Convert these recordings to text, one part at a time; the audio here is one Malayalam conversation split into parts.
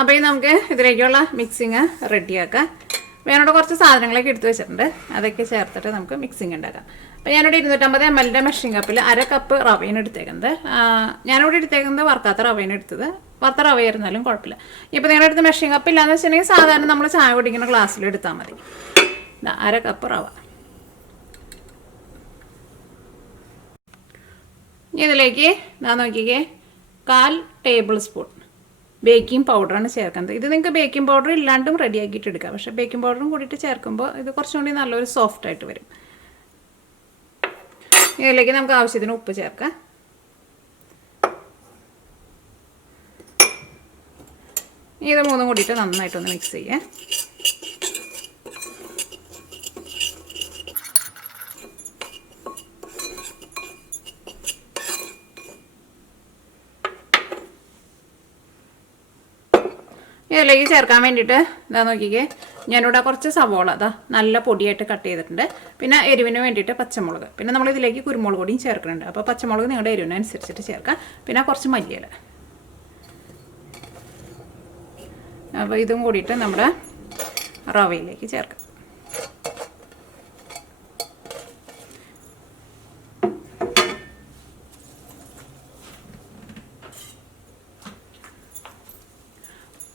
അപ്പോൾ നമുക്ക് ഇതിലേക്കുള്ള മിക്സിങ് റെഡിയാക്കാം. അപ്പോൾ ഞാനിവിടെ കുറച്ച് സാധനങ്ങളൊക്കെ എടുത്ത് വെച്ചിട്ടുണ്ട്. അതൊക്കെ ചേർത്തിട്ട് നമുക്ക് മിക്സിങ് ഉണ്ടാക്കാം. അപ്പോൾ ഞാനിവിടെ 250 ml മെഷറിംഗ് കപ്പിൽ 1/2 കപ്പ് റവയാണ് എടുത്തേക്കുന്നത്. ഞാനിവിടെ എടുത്തേക്കുന്നത് വറുക്കാത്ത റവയാണ് എടുത്തത്. വറുത്ത റവയായിരുന്നാലും കുഴപ്പമില്ല. ഇപ്പോൾ നിങ്ങളുടെ അടുത്ത് മെഷറിംഗ് കപ്പ് ഇല്ലാന്ന് വെച്ചിട്ടുണ്ടെങ്കിൽ സാധാരണ നമ്മൾ ചായ കുടിക്കുന്ന ഗ്ലാസ്സിൽ എടുത്താൽ മതി. 1/2 കപ്പ് റവ. ഇതിലേക്ക് നോക്കിക്കേ 1/4 ടേബിൾ സ്പൂൺ ബേക്കിംഗ് പൗഡറാണ് ചേർക്കുന്നത്. ഇത് നിങ്ങൾക്ക് ബേക്കിംഗ് പൗഡർ ഇല്ലാണ്ടും റെഡിയാക്കിയിട്ട് എടുക്കാം. പക്ഷേ ബേക്കിംഗ് പൗഡറും കൂടിയിട്ട് ചേർക്കുമ്പോൾ ഇത് കുറച്ചും കൂടി നല്ലൊരു സോഫ്റ്റ് ആയിട്ട് വരും. ഇതിലേക്ക് നമുക്ക് ആവശ്യത്തിന് ഉപ്പ് ചേർക്കാം. ഇത് മൂന്നും കൂടിയിട്ട് നന്നായിട്ടൊന്ന് മിക്സ് ചെയ്യാം. ഇതിലേക്ക് ചേർക്കാൻ വേണ്ടിയിട്ട് ഇതാ നോക്കിക്കേ, ഞാനിവിടെ കുറച്ച് സവോള നല്ല പൊടിയായിട്ട് കട്ട് ചെയ്തിട്ടുണ്ട്. പിന്നെ എരിവിന് വേണ്ടിയിട്ട് പച്ചമുളക്, പിന്നെ നമ്മൾ ഇതിലേക്ക് കുരുമുളക് പൊടിയും ചേർക്കുന്നുണ്ട്. അപ്പോൾ പച്ചമുളക് നിങ്ങളുടെ എരിവിനനുസരിച്ചിട്ട് ചേർക്കാം. പിന്നെ കുറച്ച് മല്ലിയില. അപ്പോൾ ഇതും കൂടിയിട്ട് നമ്മുടെ റവയിലേക്ക് ചേർക്കാം.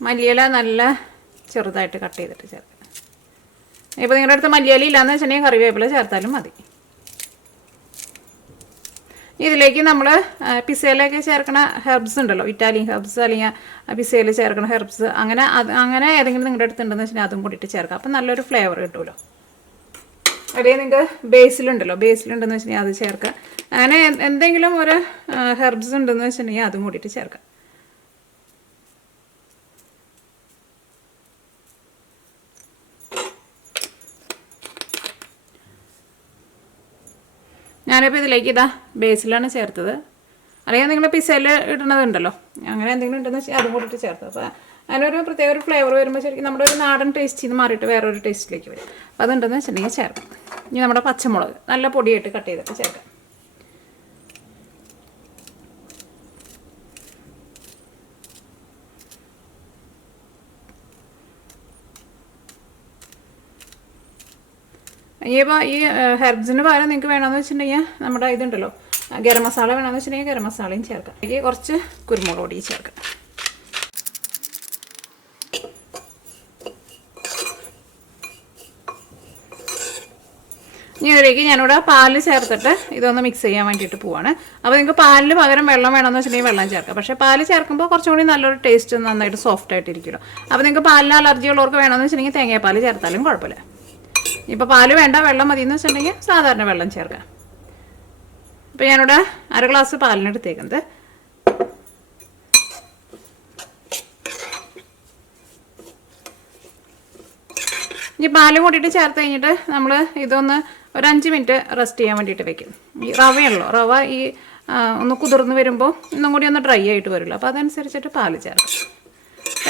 മല്ലിയില നല്ല ചെറുതായിട്ട് കട്ട് ചെയ്തിട്ട് ചേർക്കാം. ഇപ്പോൾ നിങ്ങളുടെ അടുത്ത് മല്ലിയില ഇല്ലയെന്ന് വെച്ചിട്ടുണ്ടെങ്കിൽ കറിവേപ്പില ചേർത്താലും മതി. ഇതിലേക്ക് നമ്മൾ പിസയിലൊക്കെ ചേർക്കണ ഹെർബ്സ് ഉണ്ടല്ലോ, ഇറ്റാലിയൻ ഹെർബ്സ് അല്ലെങ്കിൽ പിസയിൽ ചേർക്കണ ഹെർബ്സ്, അങ്ങനെ ഏതെങ്കിലും നിങ്ങളുടെ അടുത്ത് ഉണ്ടെന്ന് വെച്ചിട്ടുണ്ടെങ്കിൽ അതും കൂടിയിട്ട് ചേർക്കാം. അപ്പം നല്ലൊരു ഫ്ലേവർ കിട്ടുമല്ലോ. അല്ലെങ്കിൽ നിങ്ങൾക്ക് ബേസിലുണ്ടെന്ന് വെച്ചിട്ടുണ്ടെങ്കിൽ അത് ചേർക്കാം. അങ്ങനെ എന്തെങ്കിലും ഒരു ഹെർബ്സ് ഉണ്ടെന്ന് വെച്ചിട്ടുണ്ടെങ്കിൽ അതും കൂടിയിട്ട് ചേർക്കാം. ഞാനിപ്പോൾ ഇതിലേക്ക് ബേസിലാണ് ചേർത്തത്. അല്ലെങ്കിൽ നിങ്ങൾ പിസയിൽ ഇടുന്നതുണ്ടല്ലോ, അങ്ങനെ എന്തെങ്കിലും ഉണ്ടെന്ന് വെച്ചാൽ അതും കൂടിയിട്ട് ചേർത്തത്. അപ്പോൾ അതിനൊരു പ്രത്യേക ഒരു ഫ്ലേവർ വരുമ്പോൾ ശരിക്കും നമ്മുടെ ഒരു നാടൻ ടേസ്റ്റിൽ നിന്ന് മാറിയിട്ട് വേറൊരു ടേസ്റ്റിലേക്ക് വരും. അപ്പോൾ അതുണ്ടെന്ന് വെച്ചിട്ടുണ്ടെങ്കിൽ ചേർക്കാം. ഇനി നമ്മുടെ പച്ചമുളക് നല്ല പൊടിയായിട്ട് കട്ട് ചെയ്തിട്ട് ചേർക്കാം. ഇനിയിപ്പോൾ ഈ ഹെർബ്സിന് പകരം നിങ്ങൾക്ക് വേണമെന്ന് വെച്ചിട്ടുണ്ടെങ്കിൽ നമ്മുടെ ഇതുണ്ടല്ലോ ഗരം മസാല വേണമെന്ന് വെച്ചിട്ടുണ്ടെങ്കിൽ ഗരം മസാലയും ചേർക്കാം. അതിലേക്ക് കുറച്ച് കുരുമുളക് പൊടി ചേർക്കാം. ഇനി ഇതിലേക്ക് ഞാനിവിടെ പാല് ചേർത്തിട്ട് ഇതൊന്ന് മിക്സ് ചെയ്യാൻ വേണ്ടിയിട്ട് പോവാണ്. അപ്പോൾ നിങ്ങൾക്ക് പാലിന് പകരം വെള്ളം വേണമെന്ന് വെച്ചിട്ടുണ്ടെങ്കിൽ വെള്ളം ചേർക്കാം. പക്ഷേ പാല് ചേർക്കുമ്പോൾ കുറച്ചും കൂടി നല്ലൊരു ടേസ്റ്റ് നന്നായിട്ട് സോഫ്റ്റ് ആയിട്ടിരിക്കുമല്ലോ. അപ്പോൾ നിങ്ങൾക്ക് പാലിന് അലർജി ഉള്ളവർക്ക് വേണമെന്ന് വെച്ചിട്ടുണ്ടെങ്കിൽ തേങ്ങാപ്പാൽ ചേർത്താലും കുഴപ്പമില്ല. ഇപ്പോൾ പാല് വേണ്ട, വെള്ളം മതി എന്ന് വെച്ചിട്ടുണ്ടെങ്കിൽ സാധാരണ വെള്ളം ചേർക്കാം. ഇപ്പോൾ ഞാനിവിടെ 1/2 ഗ്ലാസ് പാലിനെടുത്തേക്കുന്നത്. ഈ പാലും കൂട്ടിയിട്ട് ചേർത്ത് കഴിഞ്ഞിട്ട് നമ്മൾ ഇതൊന്ന് ഒരു 5 മിനിറ്റ് റെസ്റ്റ് ചെയ്യാൻ വേണ്ടിയിട്ട് വെക്കും. ഈ റവയാണല്ലോ, റവ ഈ ഒന്ന് കുതിർന്ന് വരുമ്പോൾ ഇന്നും കൂടി ഒന്ന് ഡ്രൈ ആയിട്ട് വരുമല്ലോ. അപ്പോൾ അതനുസരിച്ചിട്ട് പാല് ചേർക്കാം.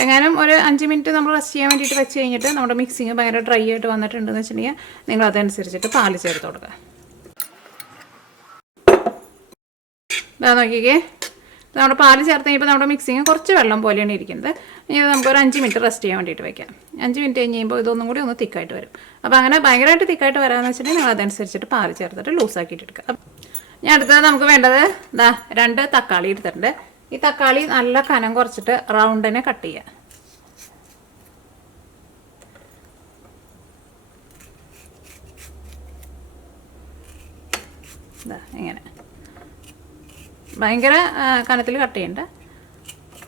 എങ്ങാനും ഒരു 5 മിനിറ്റ് നമ്മൾ റെസ്റ്റ് ചെയ്യാൻ വേണ്ടിയിട്ട് വെച്ച് കഴിഞ്ഞിട്ട് നമ്മുടെ മിക്സിങ് ഭയങ്കര ഡ്രൈ ആയിട്ട് വന്നിട്ടുണ്ടെന്ന് വെച്ചിട്ടുണ്ടെങ്കിൽ നിങ്ങൾ അതനുസരിച്ചിട്ട് പാല് ചേർത്ത് കൊടുക്കുക. ഇതാ നോക്കിക്കേ, നമ്മുടെ പാല് ചേർത്ത് കഴിയുമ്പോൾ നമ്മുടെ മിക്സിങ് കുറച്ച് വെള്ളം പോലെയാണ് ഇരിക്കുന്നത്. ഇനി നമുക്കൊരു 5 മിനിറ്റ് റെസ്റ്റ് ചെയ്യാൻ വേണ്ടിയിട്ട് വയ്ക്കാം. 5 മിനിറ്റ് കഴിഞ്ഞ് കഴിയുമ്പോൾ ഇതൊന്നും കൂടി ഒന്ന് തിക്കായിട്ട് വരും. അപ്പോൾ അങ്ങനെ ഭയങ്കരമായിട്ട് തിക്കായിട്ട് വരാമെന്ന് വെച്ചിട്ടുണ്ടെങ്കിൽ നിങ്ങൾ അതനുസരിച്ചിട്ട് പാല് ചേർത്തിട്ട് ലൂസാക്കിയിട്ട് എടുക്കുക. ഞാൻ അടുത്തത് നമുക്ക് വേണ്ടത് 2 തക്കാളി എടുത്തിട്ടുണ്ട്. ഈ തക്കാളി നല്ല കനം കുറച്ചിട്ട് റൗണ്ടിനെ കട്ട് ചെയ്യുക. ഇങ്ങനെ ഭയങ്കര കനത്തിൽ കട്ട് ചെയ്യണ്ട.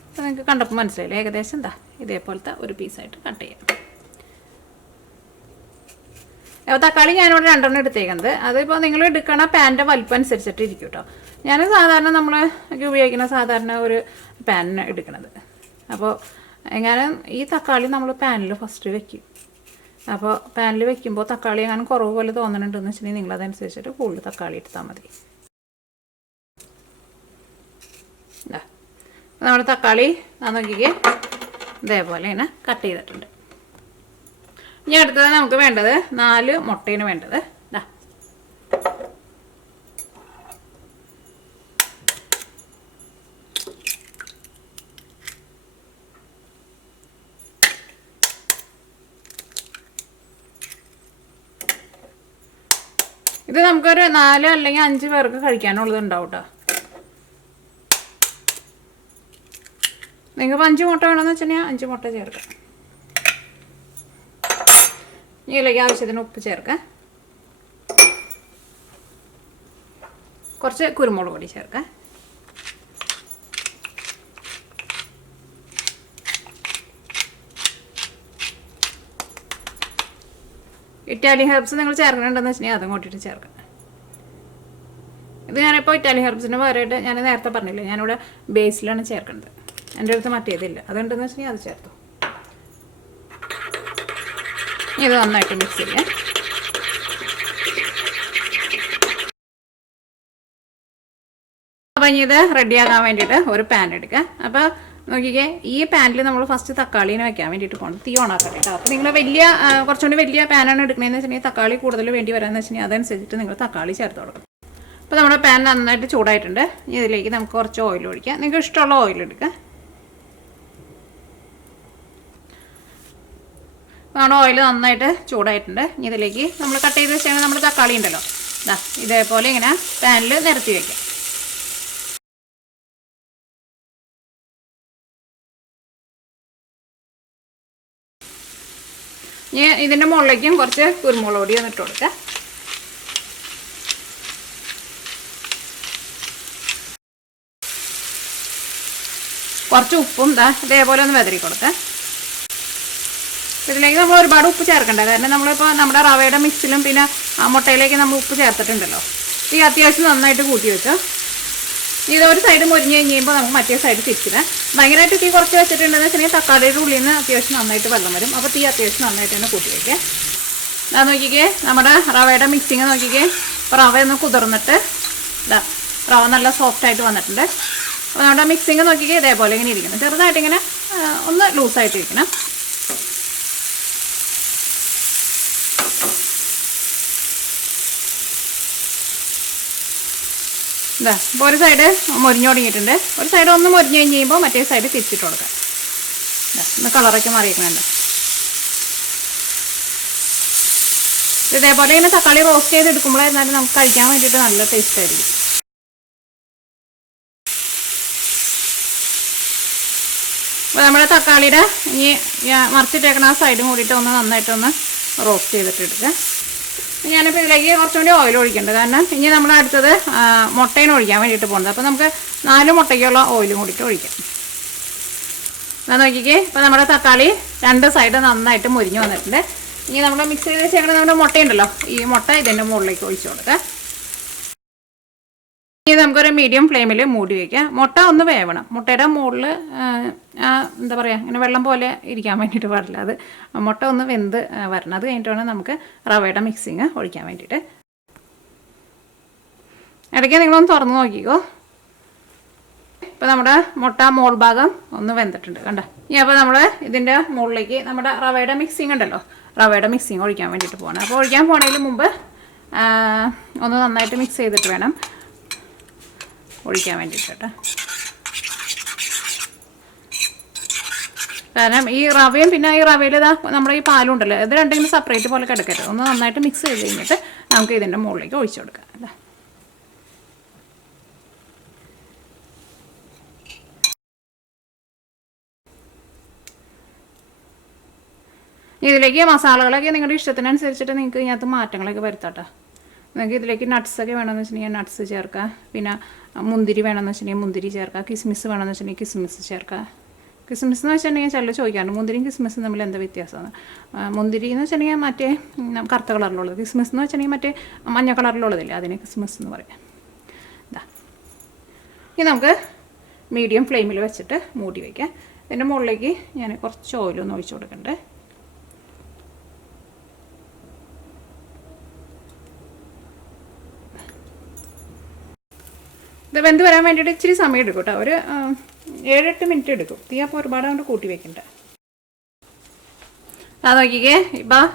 അപ്പോൾ നിങ്ങൾക്ക് കണ്ടപ്പോൾ മനസ്സിലായില്ലേ, ഏകദേശം ഇതേപോലത്തെ ഒരു പീസായിട്ട് കട്ട് ചെയ്യാം. അപ്പോൾ തക്കാളി ഞാനിവിടെ 2 എടുത്തേക്കുന്നത്. അതിപ്പോൾ നിങ്ങൾ എടുക്കണ പാൻ്റെ വലിപ്പം അനുസരിച്ചിട്ട് ഇരിക്കും കേട്ടോ. ഞാൻ സാധാരണ നമ്മൾ ഉപയോഗിക്കുന്ന സാധാരണ ഒരു പാനിന് എടുക്കണത്. അപ്പോൾ എങ്ങാനും ഈ തക്കാളി നമ്മൾ പാനിൽ ഫസ്റ്റ് വെക്കും. അപ്പോൾ പാനിൽ വെക്കുമ്പോൾ തക്കാളി എങ്ങാനും കുറവ് പോലെ തോന്നുന്നുണ്ടെന്ന് വെച്ചിട്ടുണ്ടെങ്കിൽ നിങ്ങളതനുസരിച്ചിട്ട് കൂടുതൽ തക്കാളി എടുത്താൽ മതി. നമ്മുടെ തക്കാളി നോക്കിക്കേ ഇതേപോലെ ഇങ്ങനെ കട്ട് ചെയ്തിട്ടുണ്ട്. ഇനി അടുത്തത് നമുക്ക് വേണ്ടത് 4 മുട്ടയാണ് വേണ്ടത്. ഇത് നമുക്കൊരു 4 അല്ലെങ്കിൽ 5 പേർക്ക് കഴിക്കാനുള്ളത് ഉണ്ടാവും കേട്ടോ. നിങ്ങൾക്ക് 5 മുട്ട വേണമെന്ന് വെച്ചിട്ടുണ്ടെങ്കിൽ 5 മുട്ട ചേർക്കാം. ഇതിലേക്ക് ആവശ്യത്തിന് ഉപ്പ് ചേർക്കാം. കുറച്ച് കുരുമുളക് പൊടി ചേർക്കാം. ഇറ്റാലിയൻ ഹെർബ്സ് നിങ്ങൾ ചേർക്കണമെന്ന് വെച്ചിട്ടുണ്ടെങ്കിൽ അതും കൂട്ടിയിട്ട് ചേർക്കാം. ഇത് ഞാനിപ്പോൾ ഇറ്റാലിയൻ ഹെർബ്സിന് പകരമായിട്ട് ഞാൻ നേരത്തെ പറഞ്ഞില്ലേ, ഞാനിവിടെ ബേസിലാണ് ചേർക്കുന്നത്. എൻ്റെ അടുത്ത് മറ്റേതില്ല, അതുണ്ടെന്ന് വെച്ചിട്ടുണ്ടെങ്കിൽ അത് ചേർത്തു. ഇത് നന്നായിട്ട് മിക്സ് ചെയ്യാം. അപ്പം ഇനി ഇത് റെഡിയാക്കാൻ വേണ്ടിയിട്ട് ഒരു പാൻ എടുക്കുക. അപ്പോൾ നോക്കിക്കേ, ഈ പാനിൽ നമ്മൾ ഫസ്റ്റ് തക്കാളീനെ വെക്കാൻ വേണ്ടിയിട്ട് പോകണം. തീ ഓണാക്കട്ടെ കേട്ടോ. അപ്പോൾ നിങ്ങൾ കുറച്ചുകൂടി വലിയ പാനാണ് എടുക്കണമെന്ന് വെച്ചിട്ടുണ്ടെങ്കിൽ തക്കാളി കൂടുതൽ വേണ്ടി വരാമെന്ന് വെച്ചിട്ടുണ്ടെങ്കിൽ അതനുസരിച്ചിട്ട് നിങ്ങൾ തക്കാളി ചേർത്ത് കൊടുക്കണം. അപ്പോൾ നമ്മുടെ പാൻ നന്നായിട്ട് ചൂടായിട്ടുണ്ട്. ഇതിലേക്ക് നമുക്ക് കുറച്ച് ഓയിൽ ഒഴിക്കാം. നിങ്ങൾക്ക് ഇഷ്ടമുള്ള ഓയിൽ എടുക്കുക. നമ്മുടെ ഓയിൽ നന്നായിട്ട് ചൂടായിട്ടുണ്ട്. ഇതിലേക്ക് നമ്മൾ കട്ട് ചെയ്ത് വെച്ചാൽ നമ്മുടെ തക്കാളി ഉണ്ടല്ലോ, ഇതേപോലെ ഇങ്ങനെ പാനിൽ നിരത്തി വയ്ക്കാം. ഇനി ഇതിൻ്റെ മുകളിലേക്കും കുറച്ച് കുരുമുളക് പൊടി ഒന്ന് ഇട്ട് കൊടുക്കാം. കുറച്ച് ഉപ്പും ഇതേപോലെ ഒന്ന് വെതറി കൊടുക്കാം. ഇതിലേക്ക് നമ്മൾ ഒരുപാട് ഉപ്പ് ചേർക്കണ്ട, കാരണം നമ്മളിപ്പോൾ നമ്മുടെ റവയുടെ മിക്സിലും പിന്നെ മുട്ടയിലേക്ക് നമ്മൾ ഉപ്പ് ചേർത്തിട്ടുണ്ടല്ലോ. ഈ അത്യാവശ്യം നന്നായിട്ട് കൂട്ടി വെച്ചോ. ഇതൊരു സൈഡ് മുരിഞ്ഞ് കഴിയുമ്പോൾ നമുക്ക് മറ്റേ സൈഡ് തിരിച്ചിടാം. ഭയങ്കരമായിട്ട് തീ കുറച്ച് വെച്ചിട്ടുണ്ടെന്ന് വെച്ചിട്ടുണ്ടെങ്കിൽ തക്കാളിയുടെ ഉള്ളിൽ നിന്ന് അത്യാവശ്യം നന്നായിട്ട് വെള്ളം വരും. അപ്പോൾ തീ അത്യാവശ്യം നന്നായിട്ട് തന്നെ കൂട്ടി വയ്ക്കുക. അത് നോക്കിക്കേ, നമ്മുടെ റവയുടെ മിക്സിങ് നോക്കിക്കേ. അപ്പോൾ റവ ഒന്ന് കുതിർന്നിട്ട് റവ നല്ല സോഫ്റ്റായിട്ട് വന്നിട്ടുണ്ട്. അപ്പോൾ നമ്മുടെ മിക്സിങ് നോക്കിക്കേ ഇതേപോലെ ഇങ്ങനെ ഇരിക്കണം. ചെറുതായിട്ട് ഇങ്ങനെ ഒന്ന് ലൂസായിട്ട് ഇരിക്കണം. ഇപ്പോൾ ഒരു സൈഡ് മൊരിഞ്ഞു തുടങ്ങിയിട്ടുണ്ട്. ഒരു സൈഡ് ഒന്ന് മൊരിഞ്ഞ് കഴിഞ്ഞ് കഴിയുമ്പോൾ മറ്റേ സൈഡ് തിരിച്ചിട്ട് കൊടുക്കാം. ഒന്ന് കളറൊക്കെ മാറിയിരിക്കണുണ്ട്. ഇതേപോലെ ഇങ്ങനെ തക്കാളി റോസ്റ്റ് ചെയ്ത് എടുക്കുമ്പോഴായിരുന്നാലും നമുക്ക് കഴിക്കാൻ വേണ്ടിയിട്ട് നല്ല ടേസ്റ്റ് ആയിരിക്കും. അപ്പോൾ നമ്മുടെ തക്കാളിയുടെ ഈ മറിച്ചിട്ടേക്കണ ആ സൈഡും കൂടിയിട്ട് ഒന്ന് നന്നായിട്ടൊന്ന് റോസ്റ്റ് ചെയ്തിട്ട് എടുക്കുക. ഞാനിപ്പോൾ ഇതിലേക്ക് കുറച്ചുകൂടി ഓയിൽ ഒഴിക്കേണ്ടത്, കാരണം ഇനി നമ്മൾ അടുത്തത് മുട്ടയും ഒഴിക്കാൻ വേണ്ടിയിട്ട് പോകുന്നത്. അപ്പോൾ നമുക്ക് 4 മുട്ടയ്ക്കുള്ള ഓയിലും കൂടിയിട്ട് ഒഴിക്കാം. എന്നാൽ നോക്കിക്കേ, ഇപ്പോൾ നമ്മുടെ തക്കാളി 2 സൈഡ് നന്നായിട്ട് മുരിഞ്ഞ് വന്നിട്ടുണ്ട്. ഇനി നമ്മൾ മിക്സ് ചെയ്ത് വെച്ചേക്കുന്നത് നമ്മുടെ മുട്ടയുണ്ടല്ലോ, ഈ മുട്ട ഇതിൻ്റെ മുകളിലേക്ക് ഒഴിച്ചു കൊടുക്കുക. ഇനി നമുക്കൊരു മീഡിയം ഫ്ലെയിമിൽ മൂടി വയ്ക്കുക. മുട്ട ഒന്ന് വേവണം. മുട്ടയുടെ മുകളിൽ എന്താ പറയുക, ഇങ്ങനെ വെള്ളം പോലെ ഇരിക്കാൻ വേണ്ടിയിട്ട് പാടില്ല. അത് മുട്ട ഒന്ന് വെന്ത് വരണം. അത് കഴിഞ്ഞിട്ട് വേണം നമുക്ക് റവയുടെ മിക്സിങ് ഒഴിക്കാൻ വേണ്ടിയിട്ട്. ഇടയ്ക്ക് നിങ്ങളൊന്ന് തുറന്ന് നോക്കിക്കോ. ഇപ്പോൾ നമ്മുടെ മുട്ട മോൾ ഭാഗം ഒന്ന് വെന്തിട്ടുണ്ട് കണ്ടോ. ഇനി അപ്പോൾ നമ്മൾ ഇതിൻ്റെ മുകളിലേക്ക് നമ്മുടെ റവയുടെ മിക്സിങ് ഉണ്ടല്ലോ, റവയുടെ മിക്സിങ് ഒഴിക്കാൻ വേണ്ടിയിട്ട് പോകണം. അപ്പോൾ ഒഴിക്കാൻ പോണതിന് മുമ്പ് ഒന്ന് നന്നായിട്ട് മിക്സ് ചെയ്തിട്ട് വേണം ഒഴിക്കാൻ വേണ്ടിയിട്ട് കേട്ടോ. കാരണം ഈ റവയും പിന്നെ ഈ റവയിൽ നമ്മുടെ ഈ പാലും ഉണ്ടല്ലോ, ഇത് രണ്ടെങ്കിലും സെപ്പറേറ്റ് പോലെ കിടക്കരുത്. ഒന്ന് നന്നായിട്ട് മിക്സ് ചെയ്ത് കഴിഞ്ഞിട്ട് നമുക്ക് ഇതിൻ്റെ മുകളിലേക്ക് ഒഴിച്ചു കൊടുക്കാം അല്ലേ. ഇതിലേക്ക് മസാലകളൊക്കെ നിങ്ങളുടെ ഇഷ്ടത്തിനനുസരിച്ചിട്ട് നിങ്ങൾക്ക് ഇതിനകത്ത് മാറ്റങ്ങളൊക്കെ വരുത്താട്ടോ. നിങ്ങൾക്ക് ഇതിലേക്ക് നട്ട്സൊക്കെ വേണമെന്ന് വെച്ചിട്ടുണ്ടെങ്കിൽ നട്ട്സ് ചേർക്കുക. പിന്നെ മുന്തിരി വേണമെന്ന് വെച്ചിട്ടുണ്ടെങ്കിൽ മുന്തിരി ചേർക്കുക. കിസ്മിസ് വേണമെന്ന് വെച്ചിട്ടുണ്ടെങ്കിൽ കിസ്മിസ് ചേർക്കുക. കിസ്മിസ് എന്ന് വെച്ചിട്ടുണ്ടെങ്കിൽ ചില ചോദിക്കാറുണ്ട് മുന്തിരിയും കിസ്മിസും തമ്മിൽ എന്താ വ്യത്യാസമാണ്. മുന്തിരി എന്ന് വെച്ചിട്ടുണ്ടെങ്കിൽ മറ്റേ കറുത്ത കളറിലുള്ളത്, കിസ്മിസ് എന്ന് വെച്ചിട്ടുണ്ടെങ്കിൽ മറ്റേ മഞ്ഞ കളറിലുള്ളതില്ലേ, അതിനെ കിസ്മിസ് എന്ന് പറയാം. ഇനി നമുക്ക് മീഡിയം ഫ്ലെയിമിൽ വെച്ചിട്ട് മൂടി വയ്ക്കാം. ഇതിൻ്റെ മുകളിലേക്ക് ഞാൻ കുറച്ച് ഓയിലൊന്ന് ഒഴിച്ചു കൊടുക്കണ്ടേ. ഇത് വെന്ത് വരാൻ വേണ്ടിയിട്ട് ഇച്ചിരി സമയം എടുക്കും കേട്ടോ. ഒരു 7-8 മിനിറ്റ് എടുക്കും. തീ അപ്പോൾ ഒരുപാട് കൊണ്ട് കൂട്ടി വെക്കണ്ട. അത് നോക്കിക്കേ, ഇപ്പം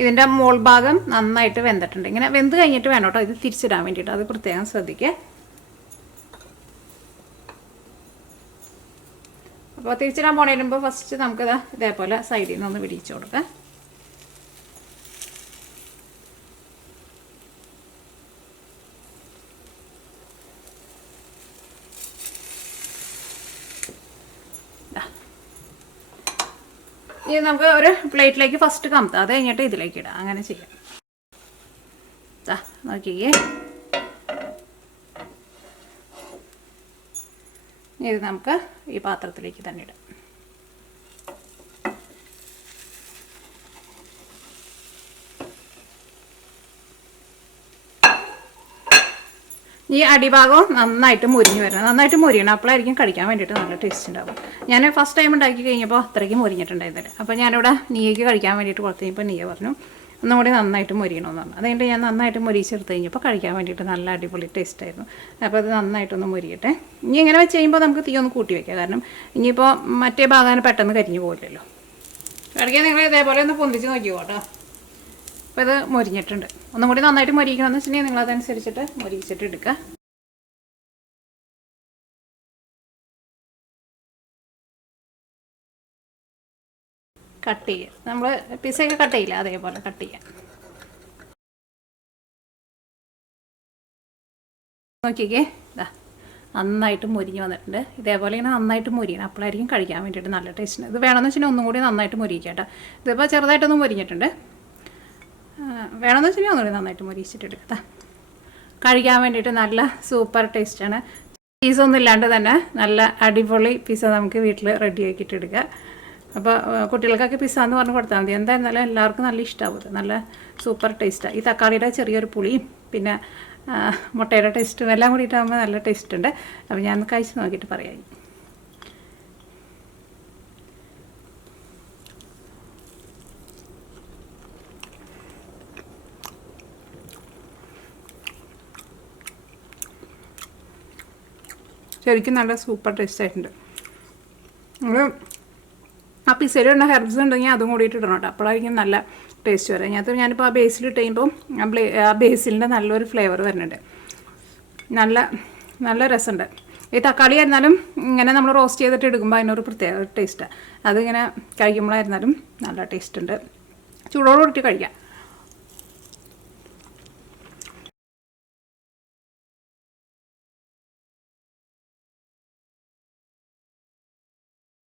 ഇതിൻ്റെ മോൾ ഭാഗം നന്നായിട്ട് വെന്തിട്ടുണ്ട്. ഇങ്ങനെ വെന്ത് കഴിഞ്ഞിട്ട് വേണം കേട്ടോ ഇത് തിരിച്ചിടാൻ വേണ്ടിയിട്ട്. അത് പ്രത്യേകം ശ്രദ്ധിക്കുക. അപ്പോൾ തിരിച്ചിടാൻ പോണേലുമ്പോൾ ഫസ്റ്റ് നമുക്കിത് ഇതേപോലെ സൈഡിൽ നിന്നൊന്ന് പിടിച്ചു കൊടുക്കാം. ഇനി നമുക്ക് ഒരു പ്ലേറ്റിലേക്ക് ഫസ്റ്റ് കമത്താം, അത് കഴിഞ്ഞിട്ട് ഇതിലേക്ക് ഇടാം. അങ്ങനെ ചെയ്യാം. നോക്കിയേ, ഇത് നമുക്ക് ഈ പാത്രത്തിലേക്ക് തന്നെ ഇടാം. ഈ അടിഭാഗവും നന്നായിട്ട് മുരിഞ്ഞ് വരണം. നന്നായിട്ട് മുരിയണം, അപ്പോഴായിരിക്കും കഴിക്കാൻ വേണ്ടിയിട്ട് നല്ല ടേസ്റ്റ് ഉണ്ടാകും. ഞാൻ ഫസ്റ്റ് ടൈം ഉണ്ടാക്കി കഴിഞ്ഞപ്പോൾ അത്രയ്ക്ക് മുരിഞ്ഞിട്ടുണ്ടായിരുന്നില്ല. അപ്പോൾ ഞാനിവിടെ നീയയ്ക്ക് കഴിക്കാൻ വേണ്ടിയിട്ട് കൊടുത്തു കഴിഞ്ഞപ്പോൾ നീയ പറഞ്ഞു ഒന്നും കൂടി നന്നായിട്ട് മുരിയണമെന്ന് പറഞ്ഞു. അതുകൊണ്ട് ഞാൻ നന്നായിട്ട് മുരിച്ചെടുത്ത് കഴിഞ്ഞപ്പോൾ കഴിക്കാൻ വേണ്ടിയിട്ട് നല്ല അടിപൊളി ടേസ്റ്റായിരുന്നു. അപ്പോൾ അത് നന്നായിട്ടൊന്ന് മുരിയട്ടെ. ഇനി ഇങ്ങനെ വെച്ച് കഴിയുമ്പോൾ നമുക്ക് തീ ഒന്ന് കൂട്ടി വയ്ക്കാം, കാരണം ഇനിയിപ്പോൾ മറ്റേ ഭാഗം പെട്ടെന്ന് കരിഞ്ഞു പോകില്ലല്ലോ. ഇടയ്ക്ക് നിങ്ങൾ ഇതേപോലെ ഒന്ന് പൊന്തിച്ച് നോക്കിയോ കേട്ടോ. അപ്പോൾ ഇത് മുരിഞ്ഞിട്ടുണ്ട്. ഒന്നും കൂടി നന്നായിട്ട് മുരിക്കണമെന്ന് വെച്ചിട്ടുണ്ടെങ്കിൽ നിങ്ങളതനുസരിച്ചിട്ട് മുരിച്ചിട്ട് എടുക്കുക. കട്ട് ചെയ്യുക, നമ്മൾ പിസയൊക്കെ കട്ട് ചെയ്യില്ല അതേപോലെ കട്ട് ചെയ്യുക. നോക്കിക്കേ, ഇതാ നന്നായിട്ട് മുരിഞ്ഞ് വന്നിട്ടുണ്ട്. ഇതേപോലെ ഇങ്ങനെ നന്നായിട്ട് മുരിയണം, അപ്പോഴായിരിക്കും കഴിക്കാൻ വേണ്ടിയിട്ട് നല്ല ടേസ്റ്റ്. ഇത് വേണമെന്ന് വെച്ചിട്ടുണ്ടെങ്കിൽ ഒന്നും കൂടി നന്നായിട്ട് മുരിക്കുക കേട്ടോ. ഇതിപ്പോൾ ചെറുതായിട്ടൊന്നും മുരിഞ്ഞിട്ടുണ്ട്. വേണമെന്ന് വെച്ചിട്ടുണ്ടെങ്കിൽ ഒന്നുകൂടി നന്നായിട്ട് മുരിച്ചിട്ട് എടുക്കുക. കഴിക്കാൻ വേണ്ടിയിട്ട് നല്ല സൂപ്പർ ടേസ്റ്റാണ്. ചീസൊന്നും ഇല്ലാണ്ട് തന്നെ നല്ല അടിപൊളി പിസ്സ നമുക്ക് വീട്ടിൽ റെഡി ആക്കിയിട്ട് എടുക്കുക. അപ്പോൾ കുട്ടികൾക്കൊക്കെ പിസ്സ എന്ന് പറഞ്ഞ് കൊടുത്താൽ മതി. എന്തായിരുന്നാലും എല്ലാവർക്കും നല്ല ഇഷ്ടമാവും. നല്ല സൂപ്പർ ടേസ്റ്റാണ്. ഈ തക്കാളിയുടെ ചെറിയൊരു പുളിയും പിന്നെ മുട്ടയുടെ ടേസ്റ്റും എല്ലാം കൂടിയിട്ടാകുമ്പോൾ നല്ല ടേസ്റ്റ് ഉണ്ട്. അപ്പോൾ ഞാൻ കഴിച്ച് നോക്കിയിട്ട് പറയാം. ശരിക്കും നല്ല സൂപ്പർ ടേസ്റ്റ് ആയിട്ടുണ്ട്. നമ്മൾ ആ പിസയിലുള്ള ഹെർബ്സ് ഉണ്ടെങ്കിൽ അതും കൂടിയിട്ട് ഇടണം കേട്ടോ, അപ്പോഴായിരിക്കും നല്ല ടേസ്റ്റ് വരാം. ഞാനിപ്പോൾ ആ ബേസിലിട്ട് കഴിയുമ്പോൾ ആ ബേസിലിൻ്റെ നല്ലൊരു ഫ്ലേവർ വരുന്നുണ്ട്. നല്ല രസമുണ്ട്. ഈ തക്കാളി ആയിരുന്നാലും ഇങ്ങനെ നമ്മൾ റോസ്റ്റ് ചെയ്തിട്ട് എടുക്കുമ്പോൾ അതിനൊരു പ്രത്യേക ടേസ്റ്റാണ്. അതിങ്ങനെ കഴിക്കുമ്പോഴായിരുന്നാലും നല്ല ടേസ്റ്റ് ഉണ്ട്. ചൂടോട് കൂടിയിട്ട് കഴിക്കാം.